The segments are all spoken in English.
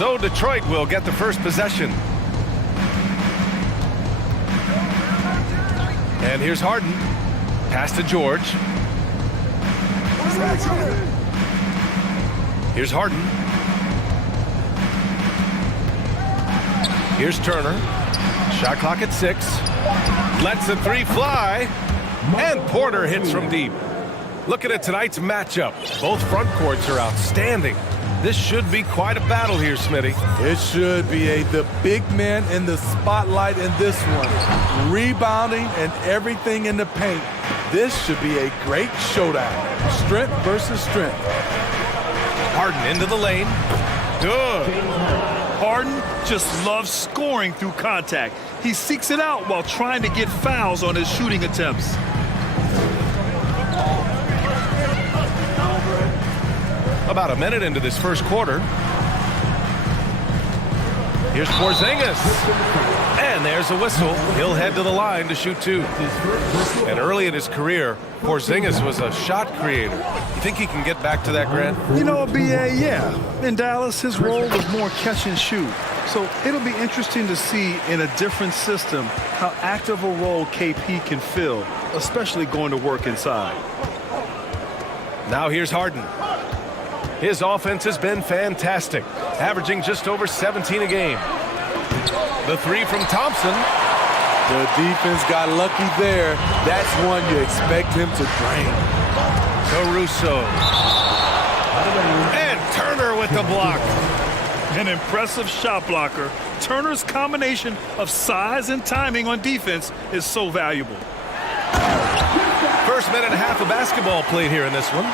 So Detroit will get the first possession. And here's Harden. Pass to George. Here's Harden. Here's Turner. Shot clock at 6. Lets the three fly. And Porter hits from deep. Looking at tonight's matchup, both front courts are outstanding. This should be quite a battle here, Smitty. It should be the big man in the spotlight in this one. Rebounding and everything in the paint. This should be a great showdown. Strength versus strength. Harden into the lane. Good. Harden just loves scoring through contact. He seeks it out while trying to get fouls on his shooting attempts. About a minute into this first quarter. Here's Porzingis. And there's a whistle. He'll head to the line to shoot 2. And early in his career, Porzingis was a shot creator. You think he can get back to that, Grant? You know, BA, yeah. In Dallas, his role was more catch and shoot. So it'll be interesting to see in a different system how active a role KP can fill, especially going to work inside. Now here's Harden. His offense has been fantastic, averaging just over 17 a game. The three from Thompson. The defense got lucky there. That's one you expect him to drain. Caruso. And Turner with the block. An impressive shot blocker. Turner's combination of size and timing on defense is so valuable. First minute and a half of basketball played here in this one.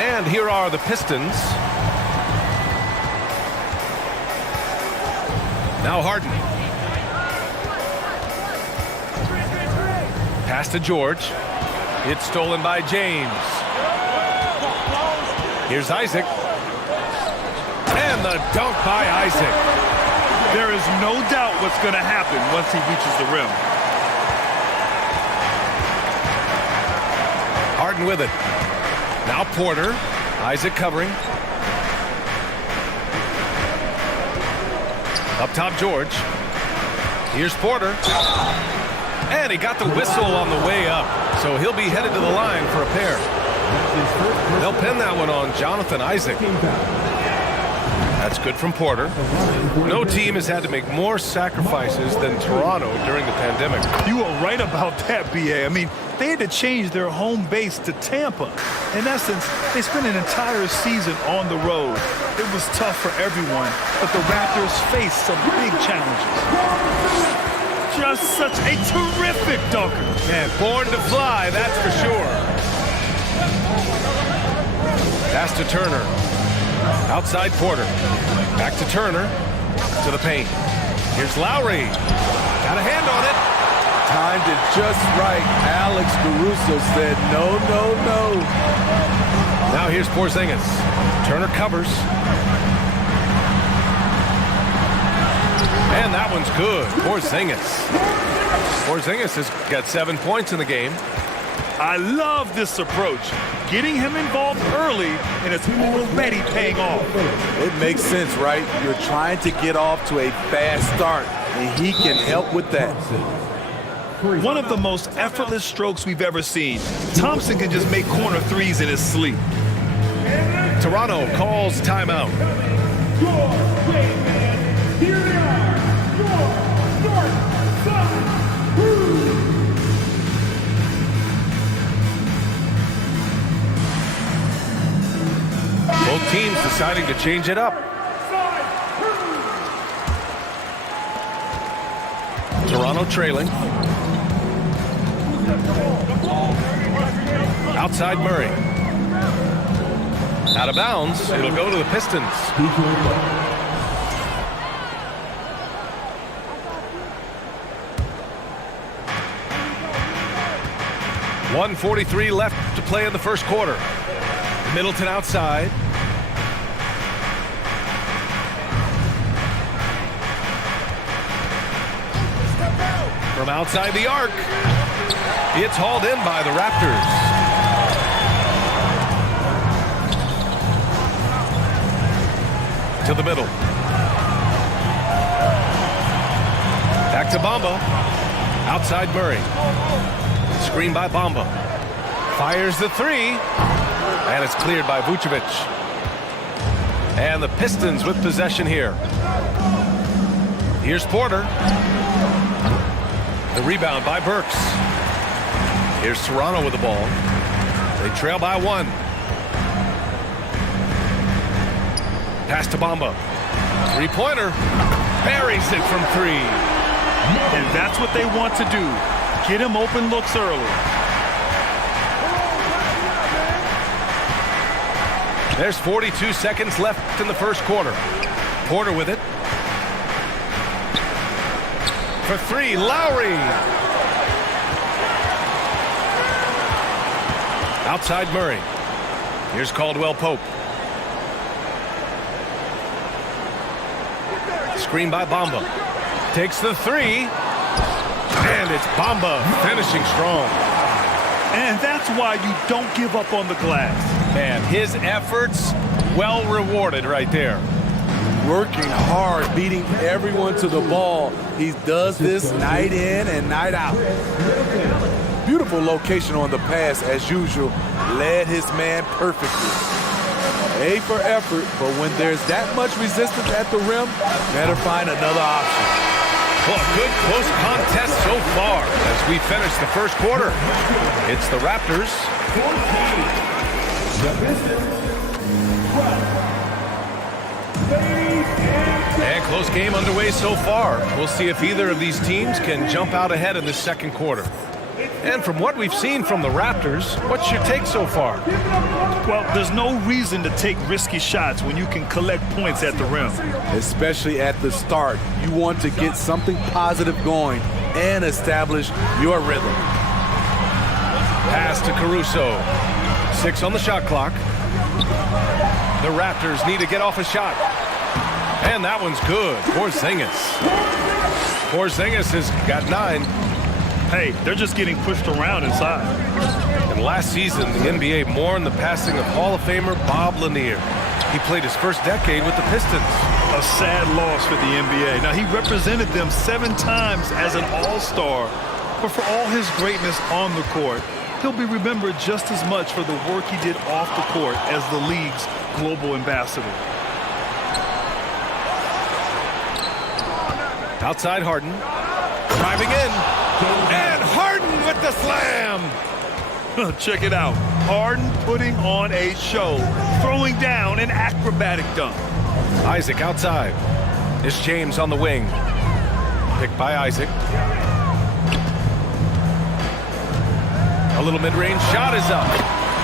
And here are the Pistons. Now Harden. Pass to George. It's stolen by James. Here's Isaac. And the dunk by Isaac. There is no doubt what's going to happen once he reaches the rim. Harden with it. Now Porter. Isaac covering. Up top, George. Here's Porter. And he got the whistle on the way up. So he'll be headed to the line for a pair. They'll pin that one on Jonathan Isaac. That's good from Porter. No team has had to make more sacrifices than Toronto during the pandemic. You are right about that, BA. I mean, they had to change their home base to Tampa. In essence, they spent an entire season on the road. It was tough for everyone, but the Raptors faced some big challenges. Just such a terrific dunker. Man, born to fly, that's for sure. Pass to Turner. Outside Porter. Back to Turner. To the paint. Here's Lowry. Got a hand on it. Timed it just right. Alex Caruso said no, no, no. Now here's Porzingis. Turner covers. And that one's good. Porzingis has got 7 points in the game. I love this approach. Getting him involved early, and it's already paying off. It makes sense, right? You're trying to get off to a fast start, and he can help with that. One of the most effortless strokes we've ever seen. Thompson can just make corner threes in his sleep. Toronto calls timeout. Here they are, your North Side Crew. Both teams deciding to change it up. Toronto trailing. Outside Murray. Out of bounds. It'll go to the Pistons. 1:43 left to play in the first quarter. Middleton outside. From outside the arc. It's hauled in by the Raptors. To the middle. Back to Bamba. Outside Murray. Screen by Bamba. Fires the three. And it's cleared by Vucevic. And the Pistons with possession here. Here's Porter. The rebound by Burks. Here's Toronto with the ball. They trail by 1. Pass to Bamba. Three-pointer. Buries it from 3. And that's what they want to do. Get him open looks early. There's 42 seconds left in the first quarter. Porter with it. For 3, Lowry. Outside Murray. Here's Caldwell Pope. Screen by Bamba. Takes the 3. And it's Bamba finishing strong. And that's why you don't give up on the glass. And his efforts well rewarded right there. Working hard, beating everyone to the ball. He does this night in and night out. Beautiful location on the pass as usual. Led his man perfectly. A for effort, but when there's that much resistance at the rim, better find another option. Well, a good close contest so far as we finish the first quarter. It's the Raptors. 14. The Pistons. 12. And close game underway so far. We'll see if either of these teams can jump out ahead in the second quarter. And from what we've seen from the Raptors, what's your take so far? Well, there's no reason to take risky shots when you can collect points at the rim. Especially at the start. You want to get something positive going and establish your rhythm. Pass to Caruso. 6 on the shot clock. The Raptors need to get off a shot. And that one's good. Porzingis has got 9. Hey, they're just getting pushed around inside. And last season, the NBA mourned the passing of Hall of Famer Bob Lanier. He played his first decade with the Pistons. A sad loss for the NBA. Now, he represented them 7 times as an all-star. But for all his greatness on the court, he'll be remembered just as much for the work he did off the court as the league's global ambassador. Outside Harden. Driving in. And Harden with the slam. Check it out. Harden putting on a show, throwing down an acrobatic dunk. Isaac outside. It's James on the wing. Picked by Isaac. A little mid-range shot is up.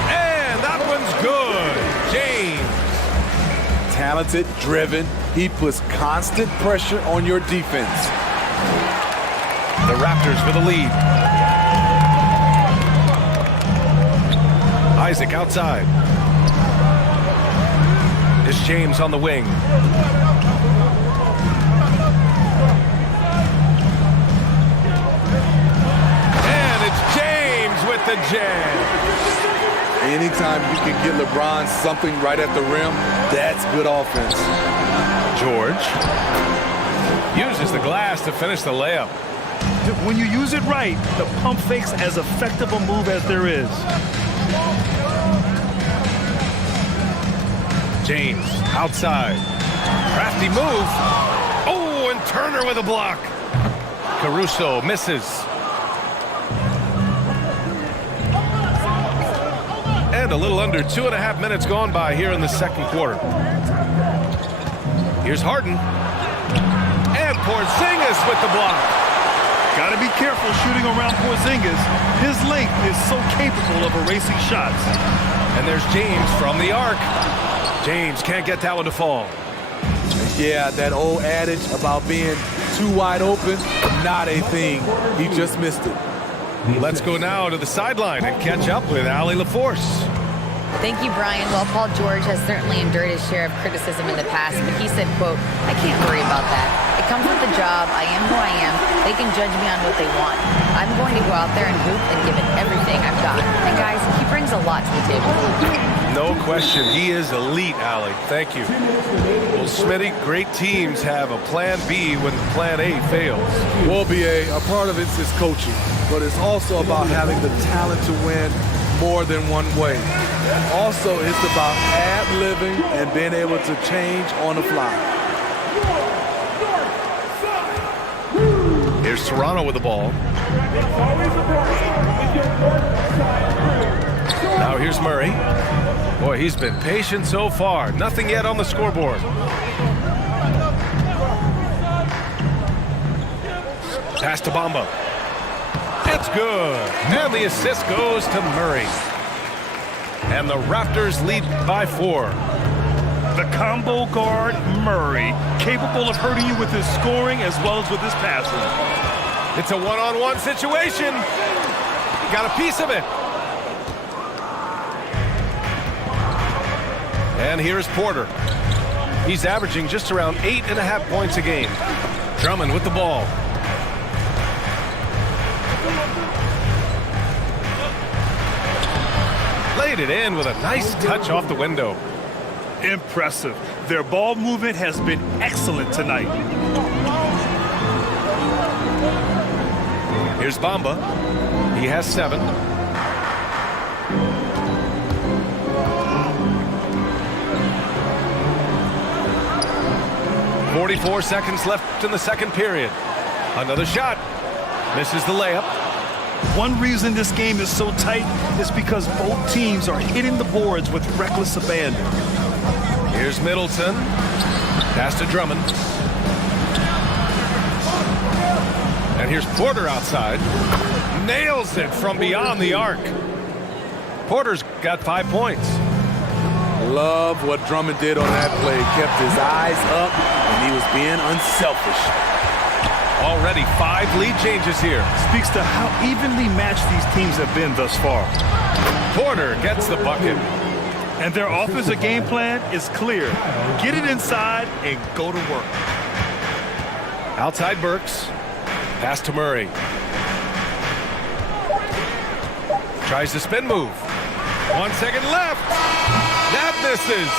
And that one's good. James. Talented, driven. He puts constant pressure on your defense. The Raptors with a lead. Isaac outside. It's James on the wing. And it's James with the jam. Anytime you can get LeBron something right at the rim, that's good offense. George uses the glass to finish the layup. When you use it right, the pump fake's as effective a move as there is. James outside. Crafty move. Oh, and Turner with a block. Caruso misses. And a little under 2.5 minutes gone by here in the second quarter. Here's Harden. And Porzingis with the block. Got to be careful shooting around Porzingis. His length is so capable of erasing shots. And there's James from the arc. James can't get that one to fall. Yeah, that old adage about being too wide open, not a thing. He just missed it. Let's go now to the sideline and catch up with Allie LaForce. Thank you, Brian. Well, Paul George has certainly endured his share of criticism in the past, but he said, quote, "I can't worry about that. It comes with the job. I am who I am. They can judge me on what they want. I'm going to go out there and hoop and give it everything I've got." And guys, he brings a lot to the table. No question. He is elite, Allie. Thank you. Well, Smitty, great teams have a plan B when plan A fails. Well, BA, a part of it is coaching, but it's also about having the talent to win more than one way. Also, it's about ad-libbing and being able to change on the fly. Here's Toronto with the ball. Now here's Murray. Boy, he's been patient so far. Nothing yet on the scoreboard. Pass to Bamba. It's good. And the assist goes to Murray. And the Raptors lead by 4. The combo guard, Murray, capable of hurting you with his scoring as well as with his passing. It's a one-on-one situation. He got a piece of it. And here's Porter. He's averaging just around 8.5 points a game. Drummond with the ball. Laid it in with a nice touch off the window. Impressive. Their ball movement has been excellent tonight. Here's Bamba. He has 7. .44 seconds left in the second period. Another shot. Misses the layup. One reason this game is so tight is because both teams are hitting the boards with reckless abandon. Here's Middleton. Pass to Drummond. And here's Porter outside. Nails it from beyond the arc. Porter's got 5 points. Love what Drummond did on that play. Kept his eyes up, and he was being unselfish. Already 5 lead changes here. Speaks to how evenly matched these teams have been thus far. Porter gets the bucket. And their offensive game plan is clear. Get it inside and go to work. Outside Burks. Pass to Murray. Tries the spin move. 1 second left. That misses.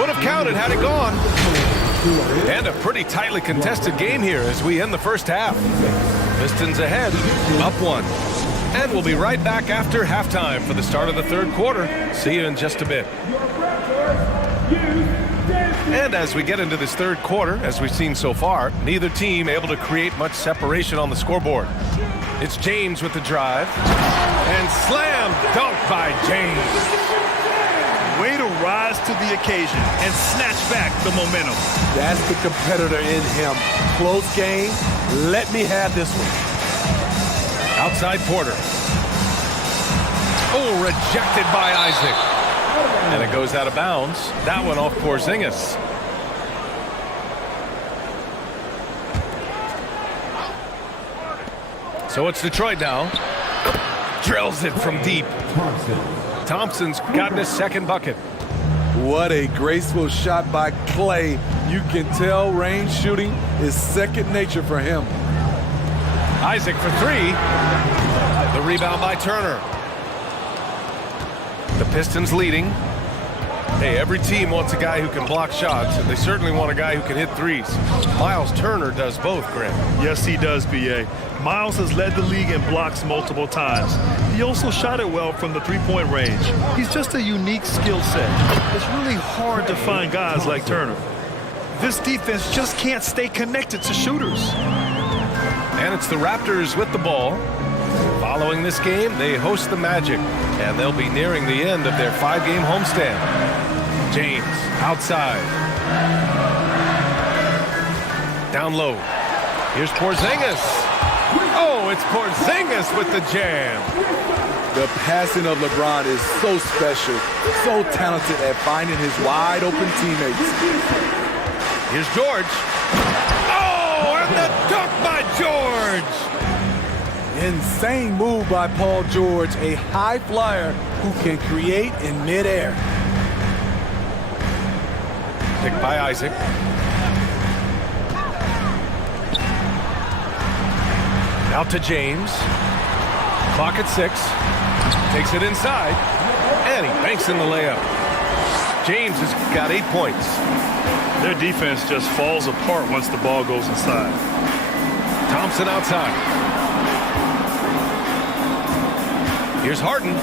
Would have counted had it gone. And a pretty tightly contested game here as we end the first half. Pistons ahead, up 1. And we'll be right back after halftime for the start of the third quarter. See you in just a bit. And as we get into this third quarter, as we've seen so far, neither team able to create much separation on the scoreboard. It's James with the drive. And slam dunk by James. Way to rise to the occasion and snatch back the momentum. That's the competitor in him. Close game. Let me have this one. Outside Porter. Oh, rejected by Isaac. And it goes out of bounds. That one off Porzingis. So it's Detroit now. Drills it from deep. Thompson's gotten his second bucket. What a graceful shot by Clay. You can tell range shooting is second nature for him. Isaac for 3. The rebound by Turner. The Pistons leading. Hey, every team wants a guy who can block shots, and they certainly want a guy who can hit threes. Miles Turner does both, Grant. Yes, he does, B.A. Miles has led the league in blocks multiple times. He also shot it well from the three-point range. He's just a unique skill set. It's really hard to find guys like Turner. This defense just can't stay connected to shooters. And it's the Raptors with the ball. Following this game, they host the Magic, and they'll be nearing the end of their 5-game homestand. James outside. Down low. Here's Porzingis. Oh, it's Porzingis with the jam. The passing of LeBron is so special, so talented at finding his wide open teammates. Here's George. Oh, and the dunk by George. Insane move by Paul George, a high flyer who can create in midair. Picked by Isaac. Out to James. Clock at 6. Takes it inside. And he banks in the layup. James has got 8 points. Their defense just falls apart once the ball goes inside. Thompson outside. Here's Harden.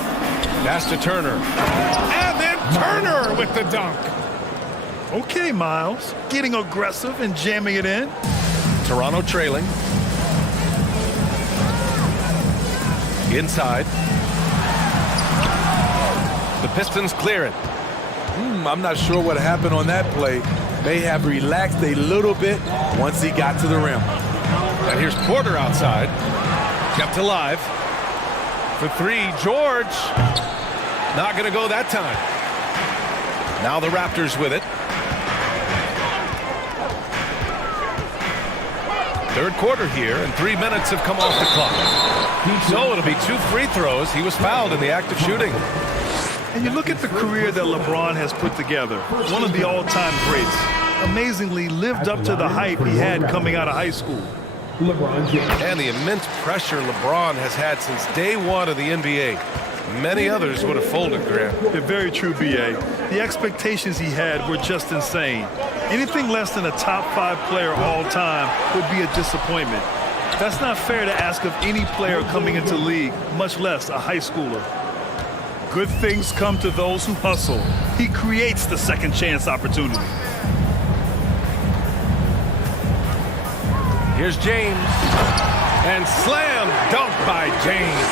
Pass to Turner. And then Turner with the dunk. Okay, Miles. Getting aggressive and jamming it in. Toronto trailing. Inside. The Pistons clear it. I'm not sure what happened on that play. May have relaxed a little bit once he got to the rim. And here's Porter outside. Kept alive. For three, George. Not going to go that time. Now the Raptors with it. Third quarter here, and 3 minutes have come off the clock. So it'll be 2 free throws. He was fouled in the act of shooting. And you look at the career that LeBron has put together. One of the all-time greats. Amazingly lived up to the hype he had coming out of high school. And the immense pressure LeBron has had since day one of the NBA. Many others would have folded, Grant. Yeah, very true, B.A. The expectations he had were just insane. Anything less than a top 5 player all time would be a disappointment. That's not fair to ask of any player coming into the league, much less a high schooler. Good things come to those who hustle. He creates the second chance opportunity. Here's James. And slam dunk by James.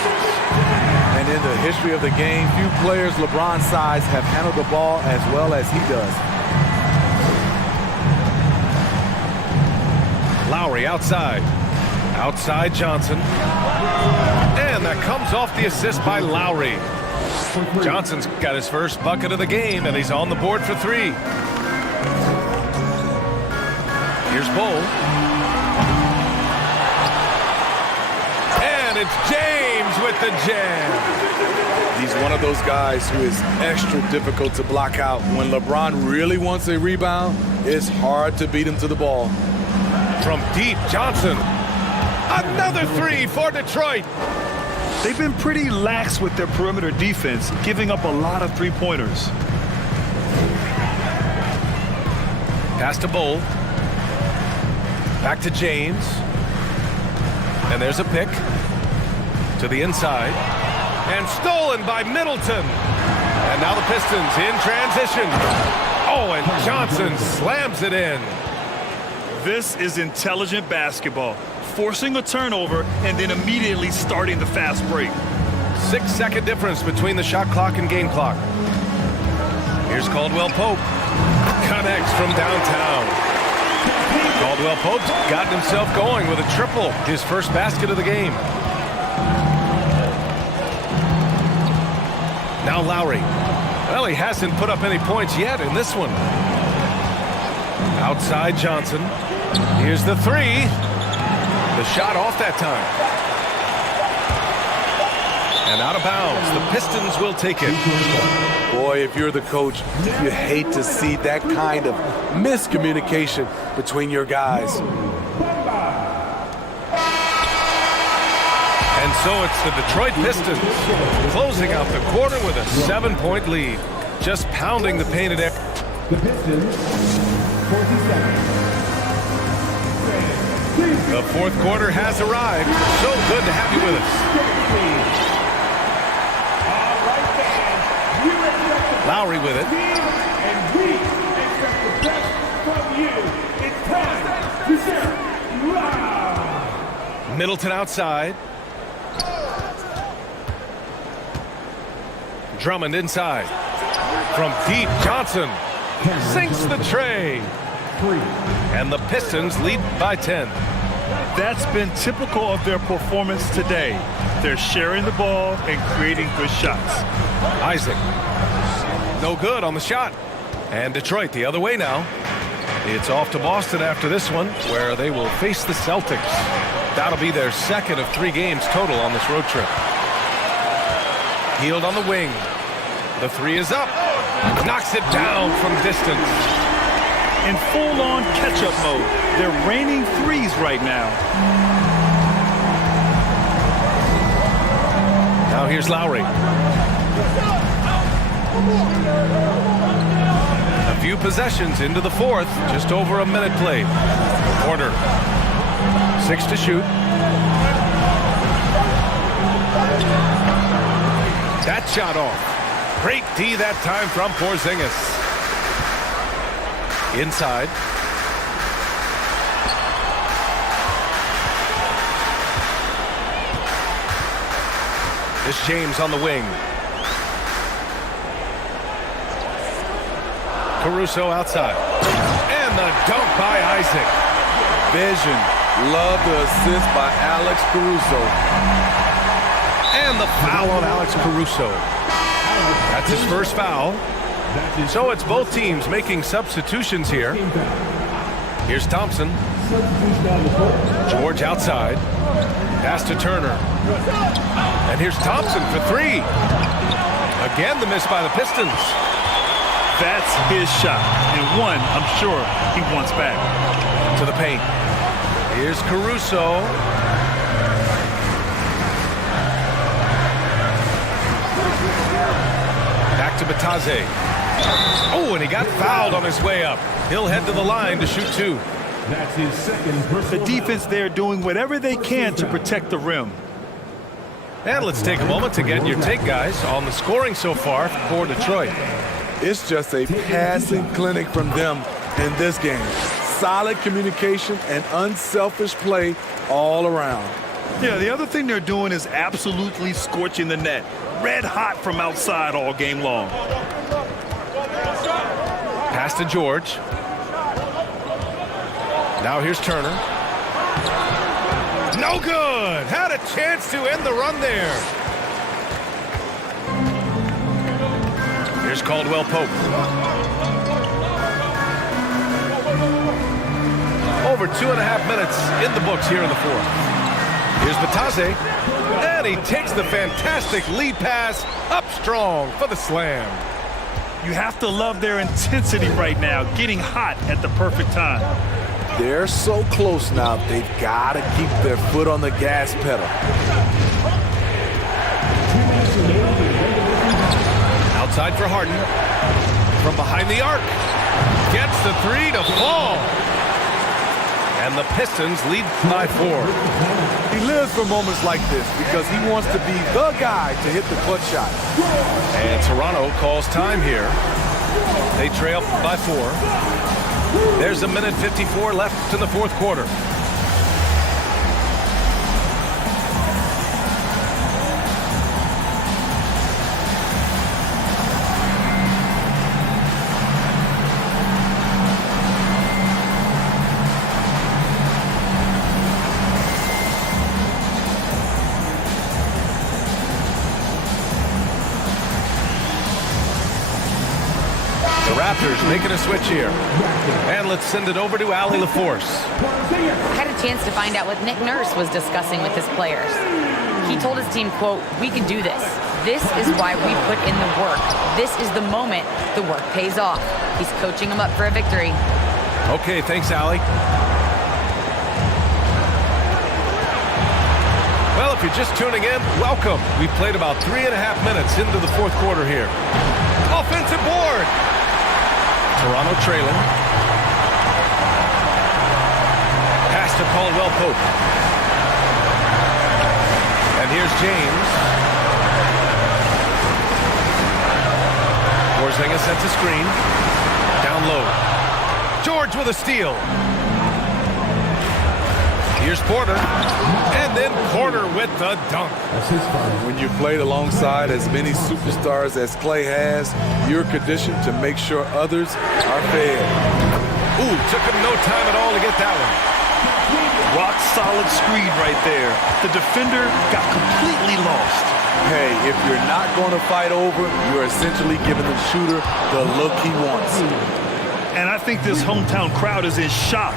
And in the history of the game, few players LeBron's size have handled the ball as well as he does. Lowry outside. Outside Johnson. And that comes off the assist by Lowry. Johnson's got his first bucket of the game, and he's on the board for 3. Here's Bull. And it's James with the jam. He's one of those guys who is extra difficult to block out. When LeBron really wants a rebound, it's hard to beat him to the ball. From deep, Johnson. Another 3 for Detroit. They've been pretty lax with their perimeter defense, giving up a lot of three-pointers. Pass to Bull. Back to James. And there's a pick. To the inside. And stolen by Middleton. And now the Pistons in transition. Oh, and Johnson slams it in. This is intelligent basketball. Forcing a turnover and then immediately starting the fast break. 6-second difference between the shot clock and game clock. Here's Caldwell Pope. Connects from downtown. Caldwell Pope's gotten himself going with a triple. His first basket of the game. Now Lowry. Well, he hasn't put up any points yet in this one. Outside Johnson. Here's the 3. The shot off that time. And out of bounds. The Pistons will take it. Boy, if you're the coach, you hate to see that kind of miscommunication between your guys. And so it's the Detroit Pistons closing out the quarter with a 7-point lead. Just pounding the painted air. The Pistons, 47. The fourth quarter has arrived. So good to have you with us. Lowry with it. And we expect the best from you. It's time to get loud. Middleton outside. Drummond inside. From deep, Johnson sinks the tray. And the Pistons lead by 10. That's been typical of their performance today. They're sharing the ball and creating good shots. Isaac. No good on the shot. And Detroit the other way now. It's off to Boston after this one, where they will face the Celtics. That'll be their second of 3 games total on this road trip. Hield on the wing. The 3 is up. Knocks it down from distance. In full-on catch-up mode. They're raining threes right now. Now here's Lowry. 2 possessions into the 4th. Just over a minute played. Porter. 6 to shoot. That shot off. Great D that time from Porzingis. Inside. This James on the wing. Caruso outside. And the dunk by Isaac. Vision. Love the assist by Alex Caruso. And the foul on Alex Caruso. That's his first foul. So it's both teams making substitutions here. Here's Thompson. George outside. Pass to Turner. And here's Thompson for 3. Again, the miss by the Pistons. That's his shot, and one I'm sure he wants back. To the paint. Here's Caruso. Back to Batase. Oh, and he got fouled on his way up. He'll head to the line to shoot 2. That's his second personal. The defense there doing whatever they can to protect the rim. And let's take a moment to get your take, guys, on the scoring so far for Detroit. It's just a passing clinic from them in this game. Solid communication and unselfish play all around. Yeah, the other thing they're doing is absolutely scorching the net. Red hot from outside all game long. Pass to George. Now here's Turner. No good. Had a chance to end the run there. Here's Caldwell Pope. Over 2.5 minutes in the books here in the 4th. Here's Batase. And he takes the fantastic lead pass up strong for the slam. You have to love their intensity right now, getting hot at the perfect time. They're so close now, they've got to keep their foot on the gas pedal. Outside for Harden. From behind the arc. Gets the 3 to fall. And the Pistons lead by 4. He lives for moments like this because he wants to be the guy to hit the clutch shot. And Toronto calls time here. They trail by 4. There's a minute 54 left in the 4th quarter. Raptors making a switch here. And let's send it over to Allie LaForce. I had a chance to find out what Nick Nurse was discussing with his players. He told his team, quote, "We can do this. This is why we put in the work. This is the moment the work pays off." He's coaching them up for a victory. Okay, thanks, Allie. Well, if you're just tuning in, welcome. We've played about 3.5 minutes into the 4th quarter here. Offensive board. Toronto trailing. Pass to Caldwell Pope. And here's James. Porzingis sets a screen. Down low. George with a steal. Here's Porter. And then Porter with the dunk. When you played alongside as many superstars as Clay has, you're conditioned to make sure others are fed. Ooh, took him no time at all to get that one. Rock solid screen right there. The defender got completely lost. Hey, if you're not going to fight over, you're essentially giving the shooter the look he wants. And I think this hometown crowd is in shock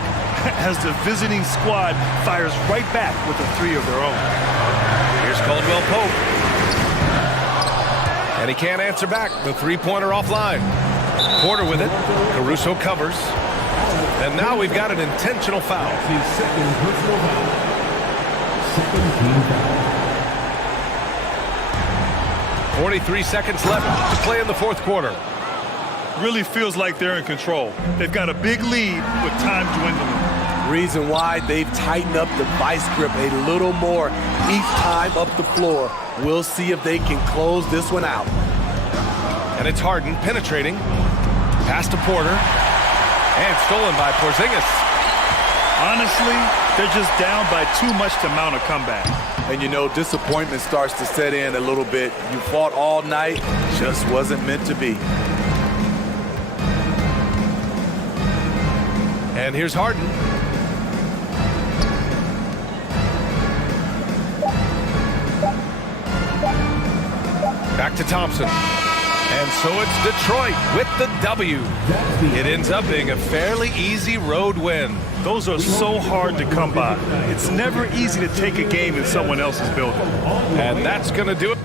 as the visiting squad fires right back with a 3 of their own. Here's Caldwell Pope. And he can't answer back. The 3-pointer offline. Porter with it. Caruso covers. And now we've got an intentional foul. His second personal foul. Second team foul. 43 seconds left to play in the 4th quarter. really feels like they're in control. They've got a big lead with time dwindling. Reason why they've tightened up the vice grip a little more each time up the floor. We'll see if they can close this one out. And it's Harden penetrating. Pass to Porter. And stolen by Porzingis. Honestly, they're just down by too much to mount a comeback. And you know, disappointment starts to set in a little bit. You fought all night, just wasn't meant to be. And here's Harden. Back to Thompson. And so it's Detroit with the W. It ends up being a fairly easy road win. Those are so hard to come by. It's never easy to take a game in someone else's building. And that's going to do it.